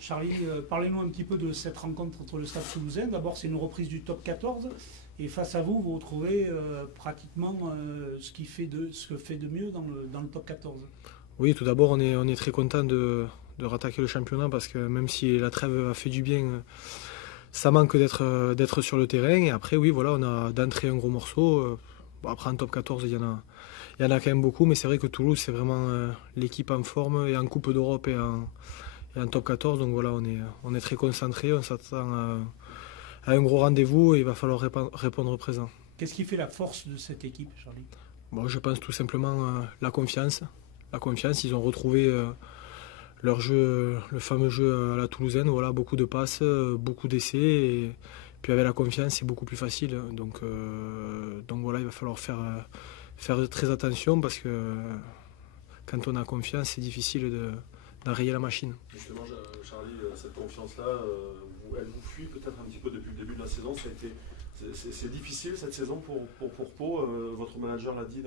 Charlie, parlez-nous un petit peu de cette rencontre contre le Stade Toulousain. D'abord, c'est une reprise du top 14. Et face à vous, vous retrouvez pratiquement ce que fait de mieux dans le top 14. Oui, tout d'abord, on est très content de rattaquer le championnat parce que même si la trêve a fait du bien, ça manque d'être sur le terrain. Et après, oui, voilà, on a d'entrée un gros morceau. Bon, après, en top 14, il y en a quand même beaucoup, mais c'est vrai que Toulouse, c'est vraiment l'équipe en forme et en Coupe d'Europe et en top 14. Donc voilà, on est très concentré, on s'attend à un gros rendez-vous et il va falloir répondre présent. Qu'est-ce qui fait la force de cette équipe, Charlie? Bon, je pense tout simplement la confiance. La confiance, ils ont retrouvé leur jeu, le fameux jeu à la toulousaine, voilà, beaucoup de passes, beaucoup d'essais. Et puis avec la confiance, c'est beaucoup plus facile. Donc voilà, il va falloir faire très attention parce que quand on a confiance, c'est difficile d'enrayer la machine. Justement, Charlie, cette confiance-là, elle vous fuit peut-être un petit peu depuis le début de la saison. C'est difficile cette saison pour Pau. Votre manager l'a dit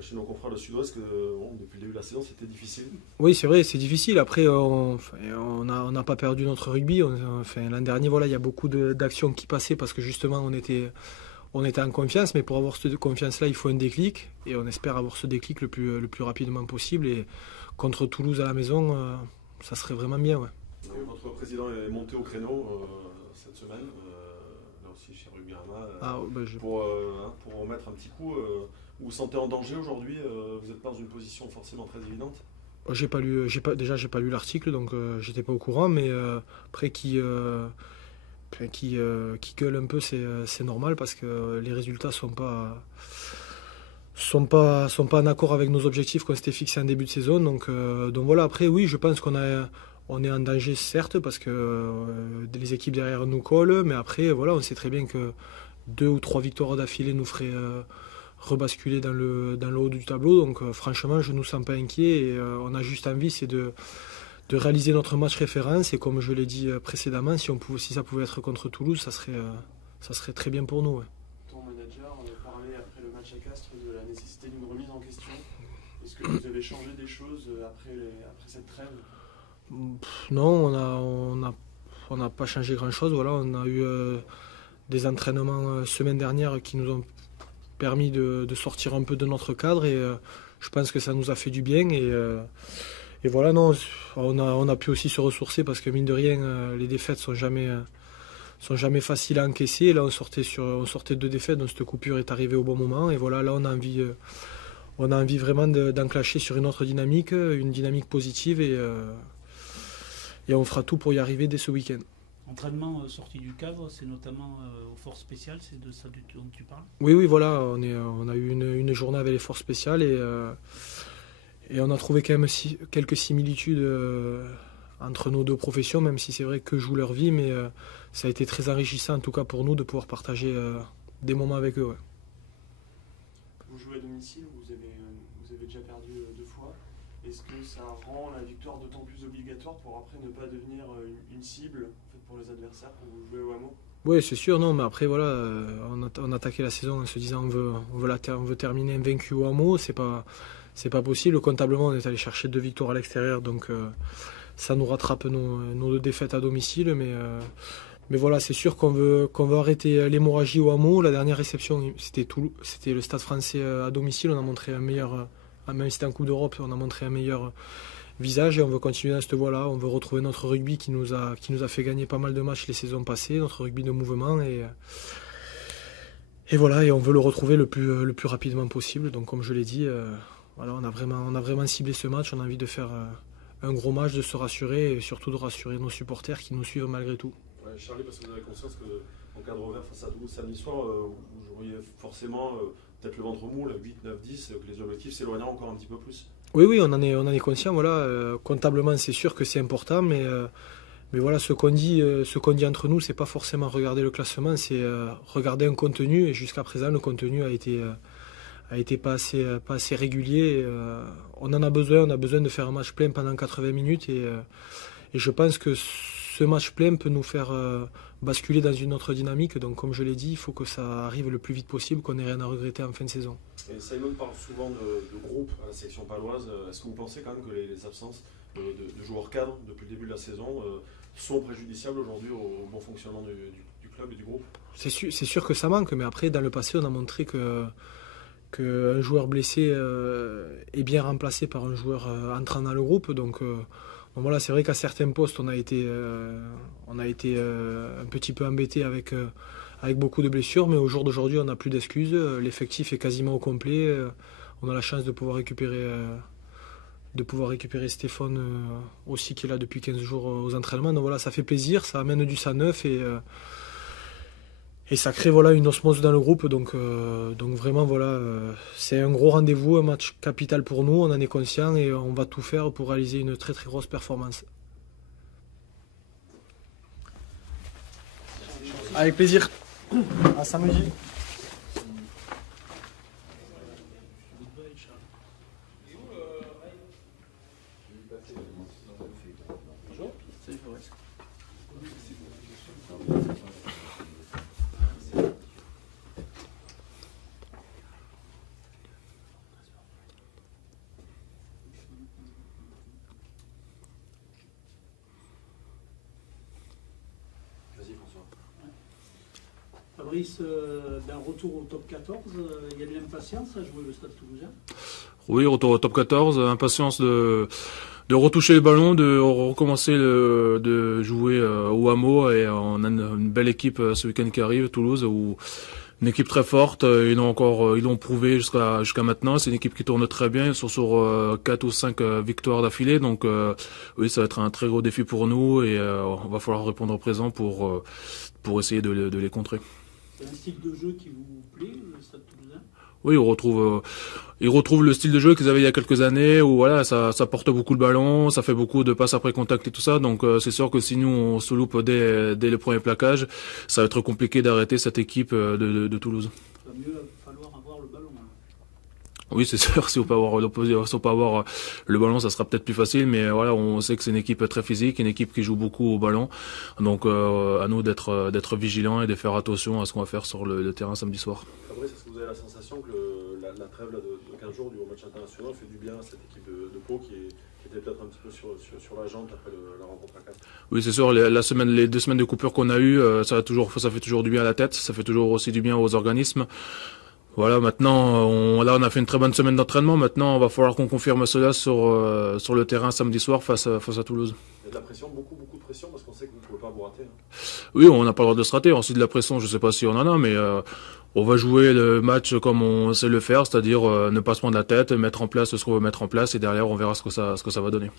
chez nos confrères de Sud-Ouest que depuis le début de la saison, c'était difficile. Oui, c'est vrai, c'est difficile. Après, on n'a pas perdu notre rugby. L'an dernier, voilà, il y a beaucoup d'actions qui passaient parce que justement, on était en confiance. Mais pour avoir cette confiance-là, il faut un déclic. Et on espère avoir ce déclic le plus rapidement possible. Et contre Toulouse à la maison, ça serait vraiment bien. Ouais. Votre président est monté au créneau cette semaine, là aussi chez Rugby Rama, pour remettre un petit coup. Vous vous sentez en danger aujourd'hui? Vous n'êtes pas dans une position forcément très évidente? J'ai pas lu l'article, donc j'étais pas au courant. Mais après qui gueule un peu, c'est normal parce que les résultats sont pas en accord avec nos objectifs qu'on s'était fixés en début de saison. Donc voilà. Après, oui, je pense qu'on est en danger, certes, parce que les équipes derrière nous collent. Mais après, voilà, on sait très bien que 2 ou 3 victoires d'affilée nous feraient rebasculer dans le haut du tableau. Donc franchement, je ne nous sens pas inquiet. Et on a juste envie, c'est de réaliser notre match référence. Et comme je l'ai dit précédemment, si ça pouvait être contre Toulouse, ça serait très bien pour nous. Ouais. Ton manager parlait après le match à Castres de la nécessité d'une remise en question. Est-ce que vous avez changé des choses après cette trêve? Non, on n'a pas changé grand-chose. Voilà, on a eu des entraînements semaine dernière qui nous ont permis de sortir un peu de notre cadre et je pense que ça nous a fait du bien. Et voilà, non, on a pu aussi se ressourcer parce que mine de rien, les défaites sont jamais faciles à encaisser. Là, on sortait de 2 défaites, donc cette coupure est arrivée au bon moment. Et voilà, là, on a envie vraiment d'enclencher sur une autre dynamique, une dynamique positive et on fera tout pour y arriver dès ce week-end. Entraînement sorti du cadre, c'est notamment aux forces spéciales, c'est de ça dont tu parles? Oui, voilà, on a eu une journée avec les forces spéciales et on a trouvé quand même quelques similitudes entre nos 2 professions, même si c'est vrai que jouent leur vie, mais ça a été très enrichissant en tout cas pour nous de pouvoir partager des moments avec eux. Ouais. Vous jouez à domicile, vous avez déjà perdu 2 fois. Est-ce que ça rend la victoire d'autant plus obligatoire pour après ne pas devenir une cible pour les adversaires quand vous jouez au hameau? Oui, c'est sûr, non, mais après voilà, on a attaqué la saison en se disant on veut terminer invaincu au hameau, c'est pas possible. Comptablement, on est allé chercher 2 victoires à l'extérieur, donc ça nous rattrape nos 2 défaites à domicile, mais voilà, c'est sûr qu'on veut arrêter l'hémorragie au hameau. La dernière réception, c'était le Stade Français à domicile, on a montré un meilleur, même si c'était en Coupe d'Europe, on a montré un meilleur visage et on veut continuer dans cette voie-là. On veut retrouver notre rugby qui nous a fait gagner pas mal de matchs les saisons passées, notre rugby de mouvement et voilà, et on veut le retrouver le plus rapidement possible. Donc comme je l'ai dit, voilà, on a vraiment ciblé ce match. On a envie de faire un gros match, de se rassurer et surtout de rassurer nos supporters qui nous suivent malgré tout. Ouais, Charlie, parce que vous avez conscience qu'en cadre ouvert face à Toulouse samedi soir, vous joueriez forcément peut-être le ventre mou, le 8, 9, 10, que les objectifs s'éloignent encore un petit peu plus. Oui, on en est conscient. Voilà, comptablement, c'est sûr que c'est important, mais voilà, ce qu'on dit entre nous, c'est pas forcément regarder le classement, c'est regarder un contenu. Et jusqu'à présent, le contenu a été pas assez régulier. On en a besoin. On a besoin de faire un match plein pendant 80 minutes et je pense que ce match plein peut nous faire basculer dans une autre dynamique. Donc, comme je l'ai dit, il faut que ça arrive le plus vite possible, qu'on n'ait rien à regretter en fin de saison. Et Simon parle souvent de groupe à la section paloise. Est-ce que vous pensez quand même que les absences de joueurs cadres depuis le début de la saison sont préjudiciables aujourd'hui au bon fonctionnement du club et du groupe? C'est sûr que ça manque, mais après, dans le passé, on a montré qu'un joueur blessé est bien remplacé par un joueur entrant dans le groupe. Donc voilà, c'est vrai qu'à certains postes, on a été un petit peu embêté avec beaucoup de blessures, mais au jour d'aujourd'hui, on n'a plus d'excuses. L'effectif est quasiment au complet. On a la chance de pouvoir récupérer Stéphane aussi, qui est là depuis 15 jours aux entraînements. Donc voilà, ça fait plaisir, ça amène du sang neuf et ça crée voilà, une osmose dans le groupe. Donc vraiment, voilà, c'est un gros rendez-vous, un match capital pour nous, on en est conscient et on va tout faire pour réaliser une très très grosse performance. Avec plaisir. À samedi. Fabrice, d'un retour au top 14, il y a de l'impatience à jouer le Stade Toulousain? Oui, retour au top 14, impatience de retoucher le ballon, de recommencer de jouer au hameau, et on a une belle équipe ce week-end qui arrive, Toulouse, où une équipe très forte, ils l'ont prouvé jusqu'à maintenant, c'est une équipe qui tourne très bien, ils sont sur 4 ou 5 victoires d'affilée, donc oui, ça va être un très gros défi pour nous et on va falloir répondre au présent pour essayer de les contrer. C'est un style de jeu qui vous plaît, le Stade Toulousain? Oui, ils retrouvent le style de jeu qu'ils avaient il y a quelques années, où voilà, ça porte beaucoup le ballon, ça fait beaucoup de passes après contact et tout ça. Donc c'est sûr que si nous on se loupe dès le premier plaquage, ça va être compliqué d'arrêter cette équipe de Toulouse. Il va mieux falloir avoir le ballon. Oui, c'est sûr, si on peut avoir le ballon, ça sera peut-être plus facile, mais voilà, on sait que c'est une équipe très physique, une équipe qui joue beaucoup au ballon. Donc à nous d'être vigilants et de faire attention à ce qu'on va faire sur le terrain samedi soir. Fabrice, est-ce que vous avez la sensation que la trêve là, de 15 jours du match international fait du bien à cette équipe de Pau qui était peut-être un petit peu sur la jante après la rencontre à 4? Oui, c'est sûr, les 2 semaines de coupure qu'on a eues, ça fait toujours du bien à la tête, ça fait toujours aussi du bien aux organismes. Voilà, maintenant, on a fait une très bonne semaine d'entraînement. Maintenant, on va falloir qu'on confirme cela sur le terrain samedi soir face à Toulouse. Il y a de la pression, beaucoup de pression, parce qu'on sait que vous ne pouvez pas vous rater. Oui, on n'a pas le droit de se rater. Ensuite, de la pression, je ne sais pas si on en a, mais on va jouer le match comme on sait le faire, c'est-à-dire ne pas se prendre la tête, mettre en place ce qu'on veut mettre en place, et derrière, on verra ce que ça va donner.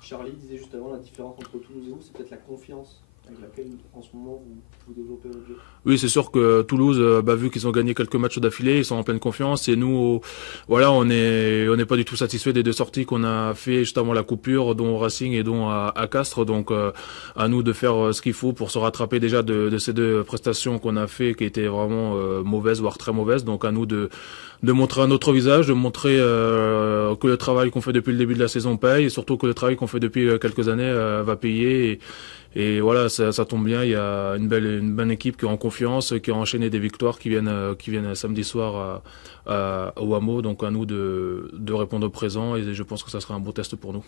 Charlie disait juste avant, la différence entre Toulouse et vous, c'est peut-être la confiance avec laquelle, en ce moment, vous développez votre jeu. Oui, c'est sûr que Toulouse, vu qu'ils ont gagné quelques matchs d'affilée, ils sont en pleine confiance. Et nous, voilà, on n'est pas du tout satisfait des 2 sorties qu'on a fait juste avant la coupure, dont au Racing et dont à Castres. Donc, à nous de faire ce qu'il faut pour se rattraper déjà de ces 2 prestations qu'on a fait, qui étaient vraiment mauvaises, voire très mauvaises. Donc, à nous de montrer un autre visage, de montrer que le travail qu'on fait depuis le début de la saison paye, et surtout que le travail qu'on fait depuis quelques années va payer. Et voilà, ça tombe bien, il y a une bonne équipe qui est en confiance, qui a enchaîné des victoires qui viennent samedi soir au hameau. Donc à nous de répondre au présent, et je pense que ça sera un beau test pour nous.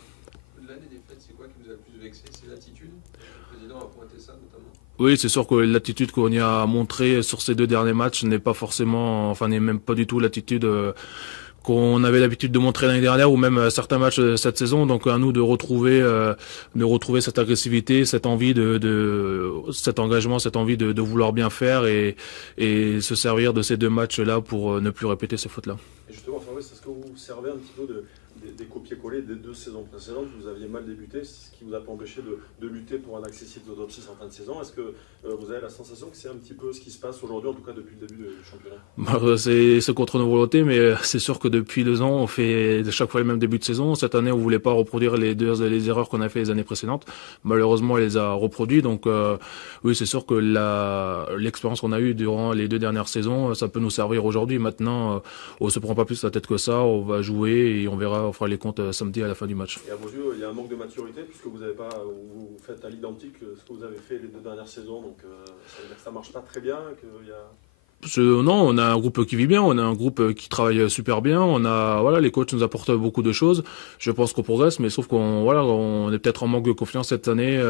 Au-delà des défaites, c'est quoi qui vous a le plus vexé? C'est l'attitude? Le président a pointé ça notamment. Oui, c'est sûr que l'attitude qu'on y a montrée sur ces 2 derniers matchs n'est même pas du tout l'attitude qu'on avait l'habitude de montrer l'année dernière, ou même certains matchs de cette saison. Donc à nous de retrouver cette agressivité, cette envie cet engagement, cette envie de vouloir bien faire et se servir de ces 2 matchs-là pour ne plus répéter ces fautes-là. Et justement, Fabrice, est-ce que vous servez un petit peu des copier-coller des 2 saisons précédentes? Vous aviez mal débuté, ce qui vous a pas empêché de lutter pour un accessible au top 6 en fin de saison. Est-ce que vous avez la sensation que c'est un petit peu ce qui se passe aujourd'hui, en tout cas depuis le début du championnat? C'est contre nos volontés, mais c'est sûr que depuis 2 ans, on fait chaque fois le même début de saison. Cette année, on voulait pas reproduire les erreurs qu'on a fait les années précédentes. Malheureusement, elle les a reproduites. Donc oui, c'est sûr que l'expérience qu'on a eue durant les 2 dernières saisons, ça peut nous servir aujourd'hui. Maintenant, on se prend pas plus la tête que ça. On va jouer et on verra, on fera les comptes samedi à la fin du match. Et à vos yeux, il y a un manque de maturité puisque vous faites à l'identique ce que vous avez fait les 2 dernières saisons. Donc ça veut dire que ça marche pas très bien, qu'il y a... Non, on a un groupe qui vit bien, on a un groupe qui travaille super bien, voilà, les coachs nous apportent beaucoup de choses. Je pense qu'on progresse, mais sauf on est peut-être en manque de confiance cette année,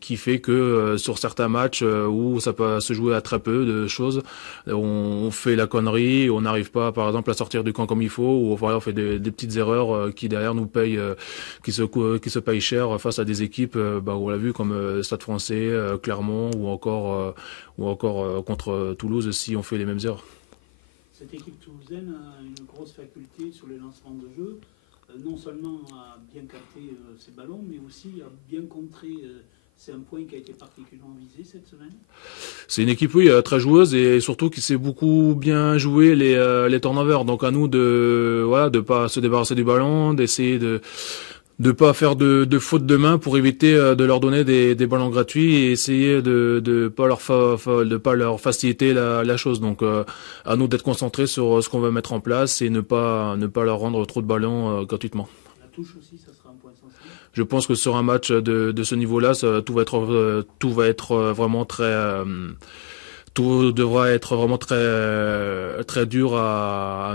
qui fait que sur certains matchs où ça peut se jouer à très peu de choses, on fait la connerie, on n'arrive pas, par exemple, à sortir du camp comme il faut, ou voilà, on fait des petites erreurs qui derrière nous payent, qui se payent cher face à des équipes, on l'a vu comme Stade Français, Clermont, ou encore contre Toulouse si on fait les mêmes erreurs. Cette équipe toulousaine a une grosse faculté sur les lancements de jeu, non seulement à bien capter ses ballons, mais aussi à bien contrer. C'est un point qui a été particulièrement visé cette semaine. C'est une équipe, oui, très joueuse, et surtout qui sait beaucoup bien jouer les turnovers. Donc à nous de pas se débarrasser du ballon, d'essayer de pas faire de fautes de main pour éviter de leur donner des ballons gratuits, et essayer de pas leur faciliter la chose. Donc à nous d'être concentrés sur ce qu'on va mettre en place, et ne pas leur rendre trop de ballons gratuitement. La touche aussi, ça sera un point sensible. Je pense que sur un match de ce niveau-là, tout va être vraiment très tout devra être vraiment très dur à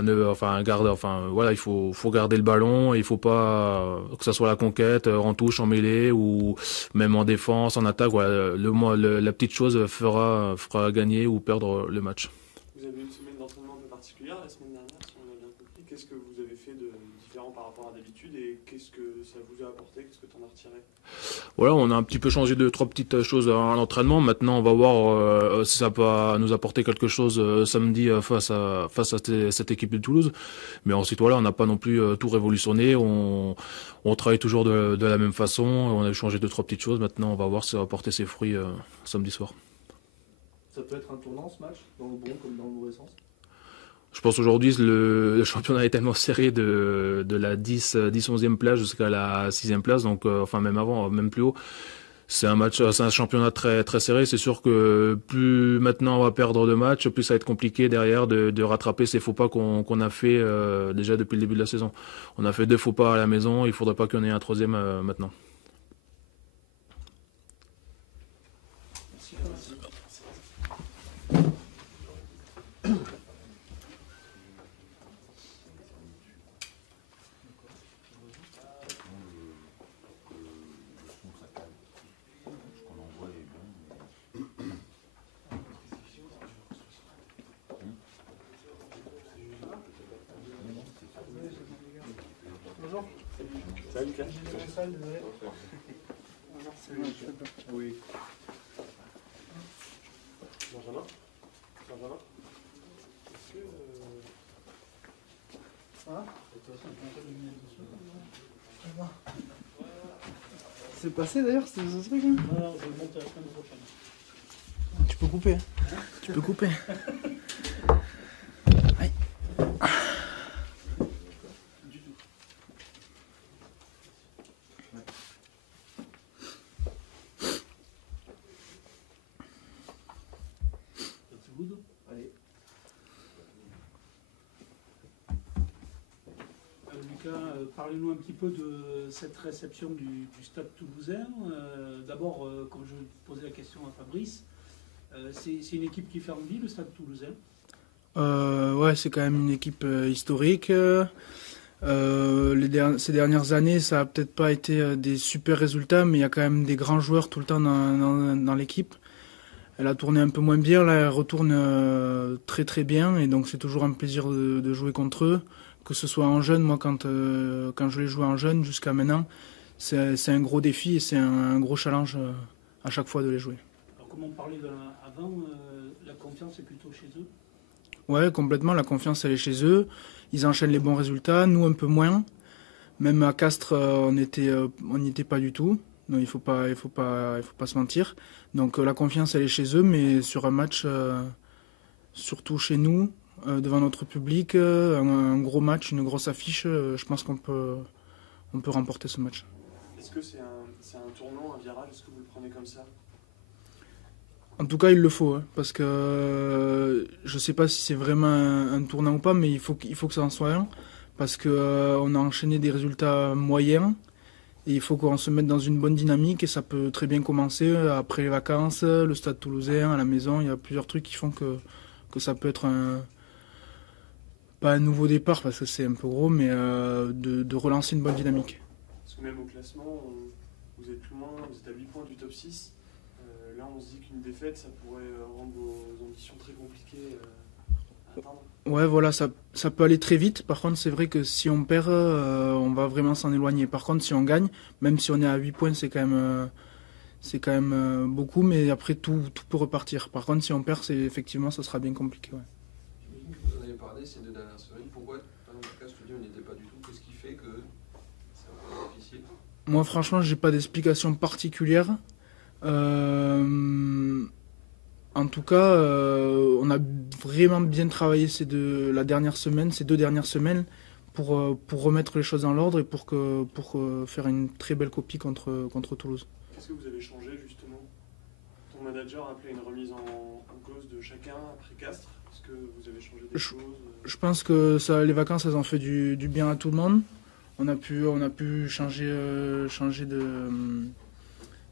garder. Voilà, il faut garder le ballon, il faut pas que ça soit la conquête, en touche, en mêlée, ou même en défense, en attaque. Voilà, la petite chose fera gagner ou perdre le match. Vous avez une semaine d'entraînement un peu particulière la semaine dernière, si on a bien compris. Qu'est-ce que vous avez fait de différent par rapport à d'habitude, et qu'est-ce que ça vous a apporté, qu'est-ce que tu en as retiré? Voilà, on a un petit peu changé 2-3 petites choses à l'entraînement. Maintenant, on va voir si ça peut nous apporter quelque chose samedi face à cette équipe de Toulouse. Mais ensuite, voilà, on n'a pas non plus tout révolutionné. On travaille toujours de la même façon. On a changé 2-3 petites choses. Maintenant, on va voir si ça va porter ses fruits samedi soir. Ça peut être un tournant ce match, dans le bon comme dans le mauvais sens? Je pense aujourd'hui le championnat est tellement serré de la 10-11e place jusqu'à la 6e place, donc même avant, même plus haut. C'est un championnat très très serré. C'est sûr que plus maintenant on va perdre de matchs, plus ça va être compliqué derrière de rattraper ces faux pas qu'on a fait déjà depuis le début de la saison. On a fait 2 faux pas à la maison, il faudrait pas qu'il y en ait un 3e maintenant. Salut Pierre. Oui. Benjamin. Est-ce que... C'est passé d'ailleurs, ce truc là. Non, je le monte la semaine prochaine. Tu peux couper. Tu peux couper. Aïe. Du tout. That's good. Allez. Lucas, parlez-nous un petit peu de cette réception du Stade Toulousain. D'abord, comme je posais la question à Fabrice, c'est une équipe qui fait envie, le Stade Toulousain. Ouais, c'est quand même une équipe historique. Ces dernières années, ça a peut-être pas été des super résultats, mais il y a quand même des grands joueurs tout le temps dans l'équipe. Elle a tourné un peu moins bien, là elle retourne très très bien, et donc c'est toujours un plaisir de jouer contre eux, que ce soit en jeune. Moi quand je l'ai joué en jeune jusqu'à maintenant, c'est un gros défi et c'est un gros challenge à chaque fois de les jouer. Alors, comme on parlait avant, la confiance est plutôt chez eux. Ouais, complètement, la confiance elle est chez eux, ils enchaînent les bons résultats, nous un peu moins. Même à Castres, on n'y était pas du tout. Donc il faut pas se mentir. Donc la confiance elle est chez eux, mais sur un match, surtout chez nous, devant notre public, un gros match, une grosse affiche, je pense qu'on peut remporter ce match. Est-ce que c'est un tournant, un virage? Est-ce que vous le prenez comme ça? En tout cas, il le faut, hein, parce que je sais pas si c'est vraiment un tournant ou pas, mais il faut que ça en soit un, parce que on a enchaîné des résultats moyens. Et il faut qu'on se mette dans une bonne dynamique, et ça peut très bien commencer après les vacances, le Stade Toulousain, à la maison. Il y a plusieurs trucs qui font que ça peut être pas un nouveau départ parce que c'est un peu gros, mais de relancer une bonne dynamique. Parce que même au classement, vous êtes loin, vous êtes à 8 points du top 6. Là, on se dit qu'une défaite, ça pourrait rendre vos ambitions très compliquées à atteindre. Ouais, voilà, ça peut aller très vite. Par contre, c'est vrai que si on perd, on va vraiment s'en éloigner. Par contre, si on gagne, même si on est à 8 points, c'est quand même beaucoup, mais après, tout peut repartir. Par contre, si on perd, effectivement, ça sera bien compliqué. Ouais. Vous en avez parlé ces 2 dernières semaines. Pourquoi, par exemple, le cas studio n'était pas du tout? Qu'est-ce qui fait que c'est un peu difficile? Moi, franchement, j'ai pas d'explication particulière. En tout cas, on a vraiment bien travaillé ces 2 dernières semaines, pour remettre les choses dans l'ordre et pour faire une très belle copie contre Toulouse. Qu'est-ce que vous avez changé justement? Ton manager a appelé une remise en cause de chacun après Castres. Est-ce que vous avez changé des choses? Je pense que les vacances, elles ont fait du bien à tout le monde. On a pu changer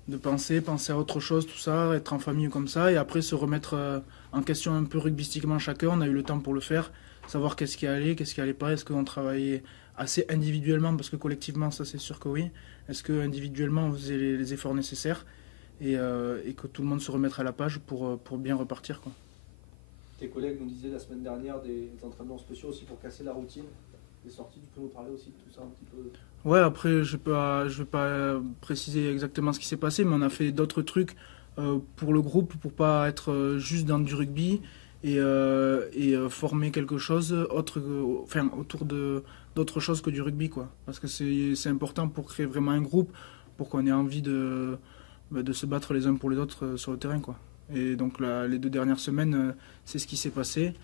de penser à autre chose, tout ça, être en famille comme ça, et après se remettre en question un peu rugbystiquement chacun. On a eu le temps pour le faire, savoir qu'est-ce qui allait pas, est-ce qu'on travaillait assez individuellement, parce que collectivement, ça c'est sûr que oui, est-ce que individuellement on faisait les efforts nécessaires, et que tout le monde se remette à la page pour bien repartir, quoi. Tes collègues nous disaient la semaine dernière des entraînements spéciaux aussi pour casser la routine, des sorties, tu peux nous parler aussi de tout ça un petit peu? Ouais, après, je vais pas préciser exactement ce qui s'est passé, mais on a fait d'autres trucs pour le groupe, pour pas être juste dans du rugby et former quelque chose autour d'autre chose que du rugby, quoi. Parce que c'est important pour créer vraiment un groupe, pour qu'on ait envie de se battre les uns pour les autres sur le terrain, quoi. Et donc les 2 dernières semaines, c'est ce qui s'est passé,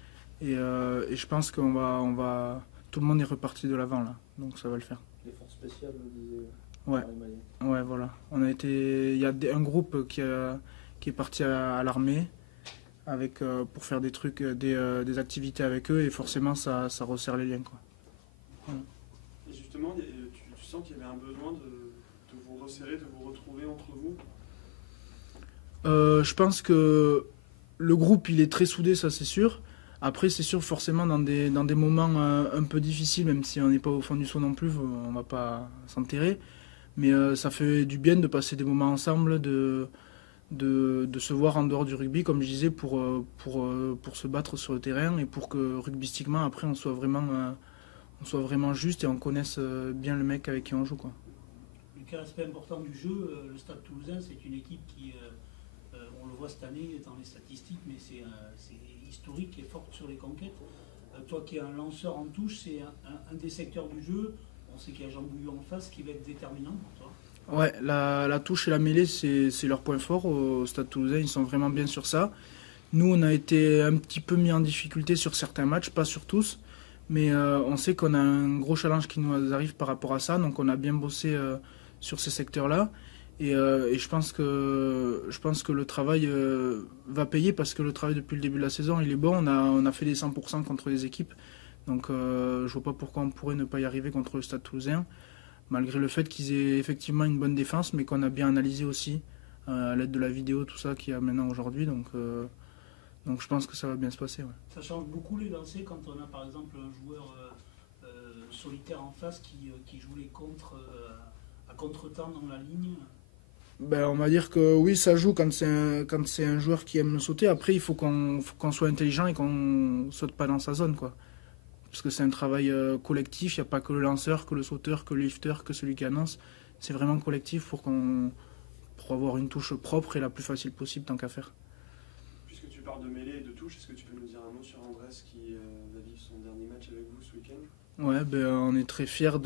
et je pense tout le monde est reparti de l'avant là, donc ça va le faire. Les forces spéciales, vous disiez. Ouais, voilà. Il y a un groupe qui est parti à l'armée pour faire des trucs, des activités avec eux, et forcément ça resserre les liens, quoi. Voilà. Et justement, tu sens qu'il y avait un besoin de vous resserrer, de vous retrouver entre vous? Je pense que le groupe il est très soudé, ça c'est sûr. Après, c'est sûr, forcément, dans des moments un peu difficiles, même si on n'est pas au fond du seau non plus, on va pas s'enterrer. Mais ça fait du bien de passer des moments ensemble, de se voir en dehors du rugby, comme je disais, pour se battre sur le terrain, et pour que rugbystiquement, après, on soit vraiment juste et on connaisse bien le mec avec qui on joue, quoi. Un aspect important du jeu, le Stade Toulousain, c'est une équipe qui, on le voit cette année dans les statistiques, mais c'est historique et forte sur les conquêtes. Toi qui es un lanceur en touche, c'est un des secteurs du jeu. On sait qu'il y a Jean Bouillon en face qui va être déterminant pour toi. Ouais, la touche et la mêlée, c'est leur point fort au Stade Toulousain. Ils sont vraiment bien sur ça. Nous, on a été un petit peu mis en difficulté sur certains matchs, pas sur tous. Mais on sait qu'on a un gros challenge qui nous arrive par rapport à ça. Donc on a bien bossé sur ces secteurs-là. Et je pense que le travail va payer, parce que le travail depuis le début de la saison, il est bon. On a fait les 100% contre les équipes. Donc je vois pas pourquoi on pourrait ne pas y arriver contre le Stade Toulousain, malgré le fait qu'ils aient effectivement une bonne défense, mais qu'on a bien analysé aussi à l'aide de la vidéo, tout ça qu'il y a maintenant aujourd'hui. Donc je pense que ça va bien se passer. Ouais. Ça change beaucoup les lancers quand on a par exemple un joueur solitaire en face qui joue les contres à contre-temps dans la ligne. Ben, on va dire que oui, ça joue quand c'est un joueur qui aime sauter. Après, il faut qu'on soit intelligent et qu'on saute pas dans sa zone, quoi. Parce que c'est un travail collectif. Il n'y a pas que le lanceur, que le sauteur, que le lifter, que celui qui annonce. C'est vraiment collectif pour avoir une touche propre et la plus facile possible, tant qu'à faire. Puisque tu parles de mêlée et de touche, est-ce que tu peux nous dire un mot sur Andrés qui va vivre son dernier match avec vous ce week-end? Ouais, ben, on est très fiers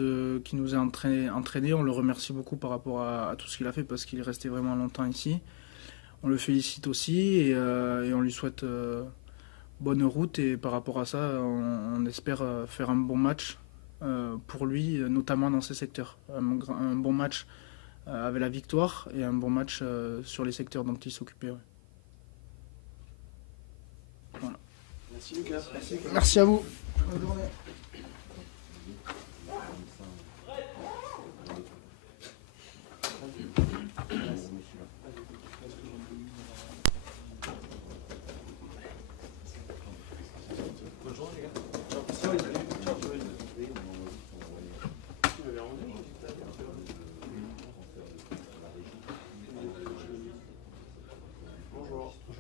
qu'il nous ait entraîné. On le remercie beaucoup par rapport à tout ce qu'il a fait, parce qu'il est resté vraiment longtemps ici. On le félicite aussi, et on lui souhaite bonne route. Et par rapport à ça, on espère faire un bon match pour lui, notamment dans ces secteurs. Un bon match avec la victoire, et un bon match sur les secteurs dont il s'occupait. Ouais. Voilà. Merci Lucas. Merci à vous. Bonne journée.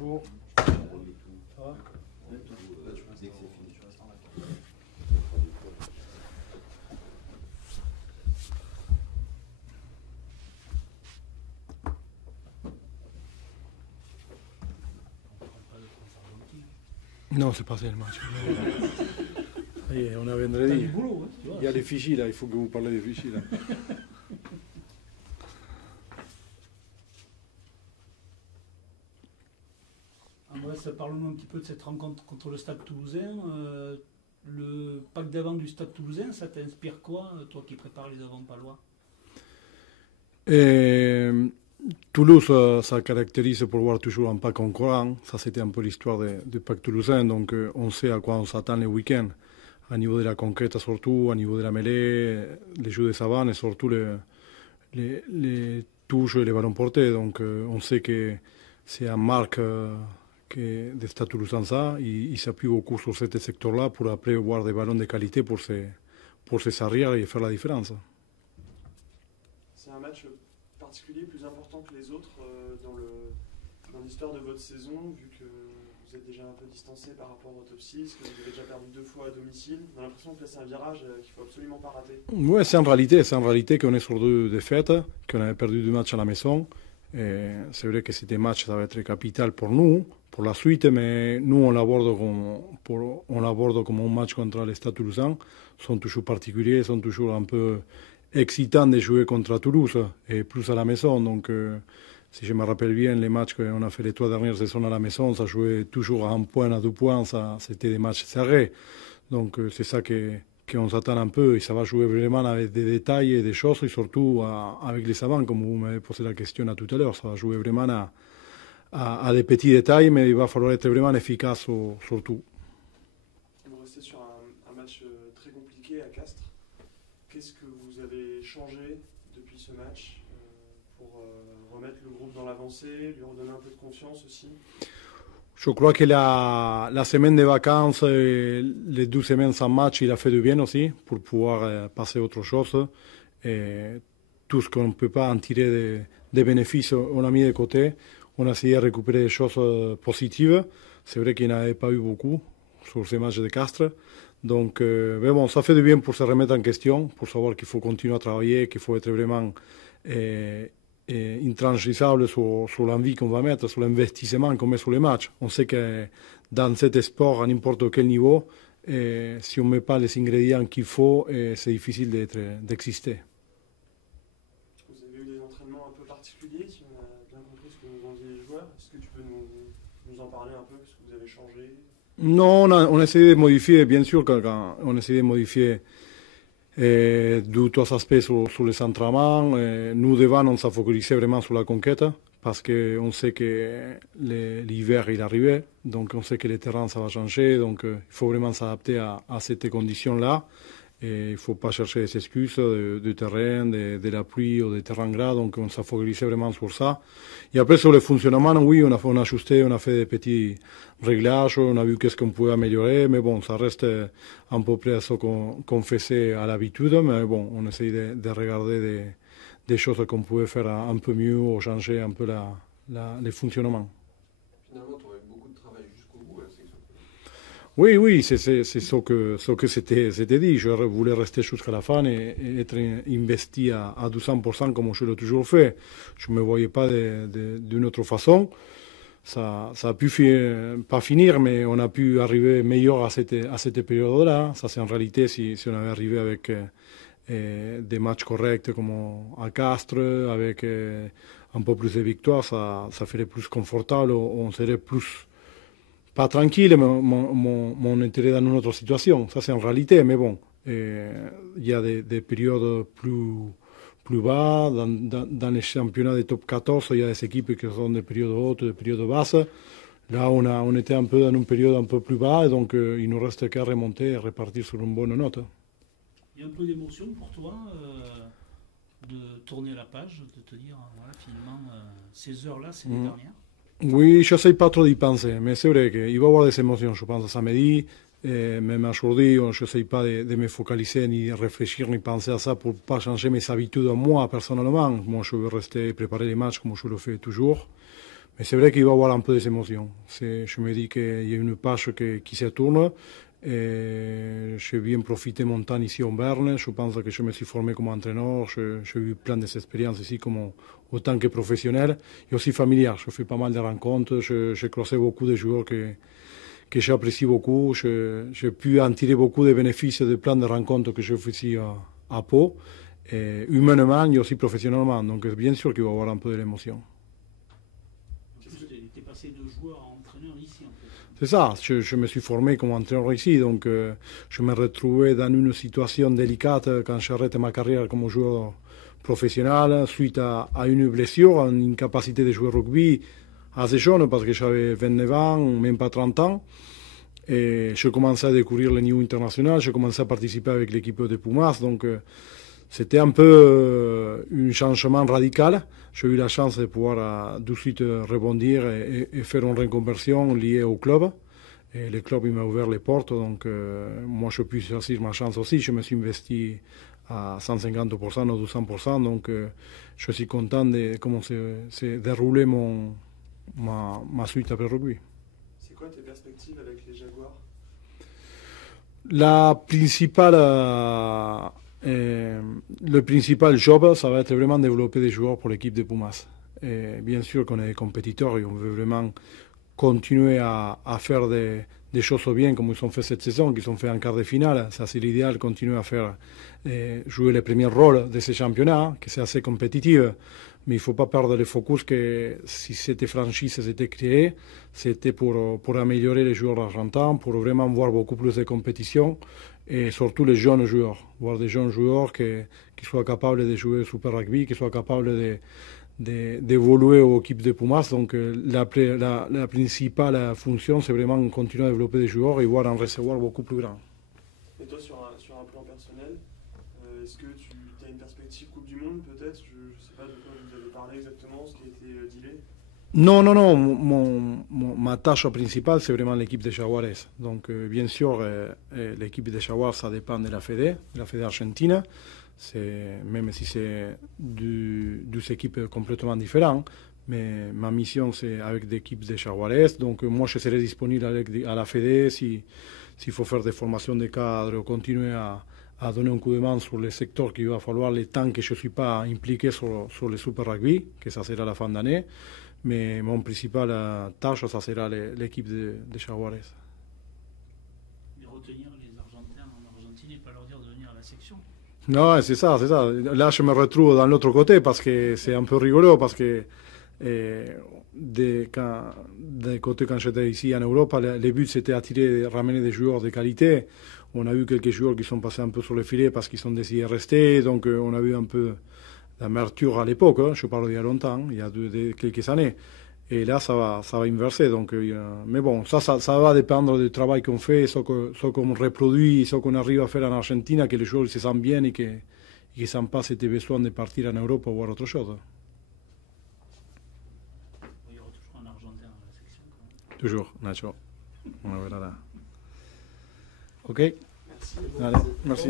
Bonjour. Non, c'est passé le match. Ça y est, on est vendredi. Il y a les fichiers là, il faut que vous parlez des fichiers là. Bref, parlons un petit peu de cette rencontre contre le Stade Toulousain. Le pack d'avant du Stade Toulousain, ça t'inspire quoi, toi qui prépares les avant-palois? Toulouse, ça caractérise pour voir toujours un pack concurrent. Ça, c'était un peu l'histoire du pack toulousain. Donc, on sait à quoi on s'attend les week-ends. À niveau de la conquête, surtout, à niveau de la mêlée, les jeux de savane et surtout les touches et les ballons portés. Donc, on sait que c'est un marque des Stade Toulousain, ça. Il s'appuie beaucoup sur ce secteur-là pour après avoir des ballons de qualité pour ses arrières et faire la différence. C'est un match particulier, plus important que les autres dans l'histoire de votre saison, vu que vous êtes déjà un peu distancé par rapport au top 6, que vous avez déjà perdu 2 fois à domicile. On a l'impression que là c'est un virage qu'il ne faut absolument pas rater. Oui, c'est en réalité qu'on est sur 2 défaites, qu'on avait perdu 2 matchs à la maison. Et c'est vrai que ces matchs, ça va être capital pour nous, pour la suite, mais nous on l'aborde comme un match contre les Stade Toulousain. Ils sont toujours particuliers, sont toujours un peu excitant de jouer contre Toulouse et plus à la maison. Donc, si je me rappelle bien, les matchs qu'on a fait les 3 dernières saisons à la maison, ça jouait toujours à 1 point, à 2 points. C'était des matchs serrés. Donc, c'est ça qu'on s'attend un peu. Et ça va jouer vraiment avec des détails et des choses, et surtout avec les savants, comme vous m'avez posé la question tout à l'heure. Ça va jouer vraiment à des petits détails, mais il va falloir être vraiment efficace sur tout. Vous restez sur un match très compliqué à Castres. Qu'est-ce que vous avez changé depuis ce match pour remettre le groupe dans l'avancée, lui redonner un peu de confiance aussi? Je crois que la semaine de vacances, les 2 semaines sans match, il a fait du bien aussi pour pouvoir passer à autre chose. Et tout ce qu'on ne peut pas en tirer des bénéfices, on a mis de côté. On a essayé de récupérer des choses positives. C'est vrai qu'il n'y en avait pas eu beaucoup sur ces matchs de Castres. Donc, mais bon, ça fait du bien pour se remettre en question, pour savoir qu'il faut continuer à travailler, qu'il faut être vraiment intransigeable sur l'envie qu'on va mettre, sur l'investissement qu'on met sur les matchs. On sait que dans cet sport, à n'importe quel niveau, si on ne met pas les ingrédients qu'il faut, c'est difficile d'exister. Vous avez eu des entraînements un peu particuliers, si on a bien compris ce que nous ont dit les joueurs. Est-ce que tu peux nous en parler un peu, ce que vous avez changé? Non, on a essayé de modifier, bien sûr, on a essayé de modifier 2 3 aspects sur les entraînements. Nous, devant, on s'est focalisé vraiment sur la conquête, parce qu'on sait que l'hiver il arrivait, donc on sait que le terrain ça va changer, donc il faut vraiment s'adapter à ces conditions-là. Et il ne faut pas chercher des excuses de terrain, de la pluie ou de terrain gras, donc on s'est focalisé vraiment sur ça. Et après sur le fonctionnement, oui, on a ajusté, on a fait des petits réglages, on a vu qu'est-ce qu'on pouvait améliorer, mais bon, ça reste à peu près à ce qu'on faisait à l'habitude, mais bon, on essaye de regarder des choses qu'on pouvait faire un peu mieux ou changer un peu le fonctionnement. Finalement, tu aurais eu beaucoup de travail jusqu'au bout à la section. Oui, c'est ce que c'était dit. Je voulais rester jusqu'à la fin et être investi à 200% comme je l'ai toujours fait. Je ne me voyais pas d'une autre façon. Ça a pu pas finir, mais on a pu arriver meilleur à cette période-là. Ça, c'est en réalité, si on avait arrivé avec des matchs corrects comme à Castres, avec un peu plus de victoires, ça ferait plus confortable, on serait plus... Pas tranquille, mais on était dans une autre situation. Ça, c'est en réalité, mais bon, il y a des périodes plus bas. Dans les championnats des top 14, il y a des équipes qui sont des périodes hautes, des périodes basses. Là, on était un peu dans une période un peu plus bas, et donc il nous reste qu'à remonter et repartir sur une bonne note. Il y a un peu d'émotion pour toi de tourner la page, de te dire, voilà, finalement, ces heures-là, c'est les dernières? Oui, je n'essaie pas trop d'y penser, mais c'est vrai qu'il va y avoir des émotions, je pense, samedi. Même aujourd'hui, je n'essaie pas de me focaliser, ni réfléchir, ni penser à ça pour ne pas changer mes habitudes moi, personnellement. Moi, je veux rester préparer les matchs comme je le fais toujours. Mais c'est vrai qu'il va y avoir un peu des émotions. Je me dis qu'il y a une page qui se tourne. Et j'ai bien profité de mon temps ici en Berne. Je pense que je me suis formé comme entraîneur. J'ai eu plein d'expériences ici autant que professionnel et aussi familial. Je fais pas mal de rencontres. J'ai croisé beaucoup de joueurs que j'apprécie beaucoup. J'ai pu en tirer beaucoup de bénéfices de plein de rencontres que je fais ici à Pau, et humainement et aussi professionnellement. Donc bien sûr qu'il va y avoir un peu de l'émotion. Tu es passé de joueur à entraîneur ici en fait. C'est ça, je me suis formé comme entraîneur ici, donc je me retrouvais dans une situation délicate quand j'arrête ma carrière comme joueur professionnel suite à une blessure, une incapacité de jouer au rugby assez jeune parce que j'avais 29 ans, même pas 30 ans. Et je commençais à découvrir le niveau international, je commençais à participer avec l'équipe de Pumas, donc c'était un peu un changement radical. J'ai eu la chance de pouvoir tout de suite rebondir et faire une reconversion liée au club. Et le club il m'a ouvert les portes, donc moi je puis choisir ma chance aussi. Je me suis investi à 150% ou 200%, donc je suis content de comment s'est déroulé ma suite après rugby. C'est quoi tes perspectives avec les Jaguars? Le principal job, ça va être vraiment développer des joueurs pour l'équipe de Pumas. Et bien sûr qu'on est des compétiteurs et on veut vraiment continuer à faire des choses bien comme ils ont fait cette saison, qu'ils ont fait en quart de finale. Ça c'est l'idéal, continuer à faire jouer les premiers rôles de ce championnat, que c'est assez compétitif. Mais il ne faut pas perdre le focus que si cette franchise s'était créée, c'était pour améliorer les joueurs argentins, pour vraiment voir beaucoup plus de compétition et surtout les jeunes joueurs. Voir des jeunes joueurs qui soient capables de jouer Super Rugby, qui soient capables d'évoluer aux équipes de Pumas. Donc la principale fonction, c'est vraiment continuer à développer des joueurs et voir un réservoir beaucoup plus grand. Et toi, sur un plan personnel, est-ce que tu as une perspective Coupe du Monde peut-être? Je ne sais pas de quoi vous avez parlé exactement, ce qui a été dealé. Non. Ma tâche principale, c'est vraiment l'équipe des Jaguares. Donc, bien sûr, l'équipe des Jaguares, ça dépend de la Fédé argentine. Même si c'est deux équipes complètement différentes. Mais ma mission, c'est avec l'équipe des Jaguares. Donc, moi, je serai disponible à la Fédé s'il faut faire des formations de cadre ou continuer à donner un coup de main sur les secteurs qu'il va falloir le temps que je ne suis pas impliqué sur le Super Rugby, que ça sera la fin d'année. Mais mon principal tâche, ça sera l'équipe des Jaguares. De retenir les Argentins en Argentine et pas leur dire de venir à la section. Non, c'est ça. Là, je me retrouve dans l'autre côté parce que c'est un peu rigolo, parce que quand j'étais ici en Europe, le but c'était de ramener des joueurs de qualité. On a eu quelques joueurs qui sont passés un peu sur le filet parce qu'ils ont décidé de rester, donc on a eu un peu d'amertume à l'époque, je parle d'il y a longtemps, il y a quelques années. Et là, ça va inverser. Donc, mais bon, ça va dépendre du travail qu'on fait, ce qu'on reproduit, ce qu'on arrive à faire en Argentine, que les joueurs se sentent bien et qu'ils ne sentent pas cet besoin de partir en Europe pour voir autre chose. Il y aura toujours un Argentin à la section quand même. Toujours, Nacho. On verra là. Ok. Merci. Allez, merci.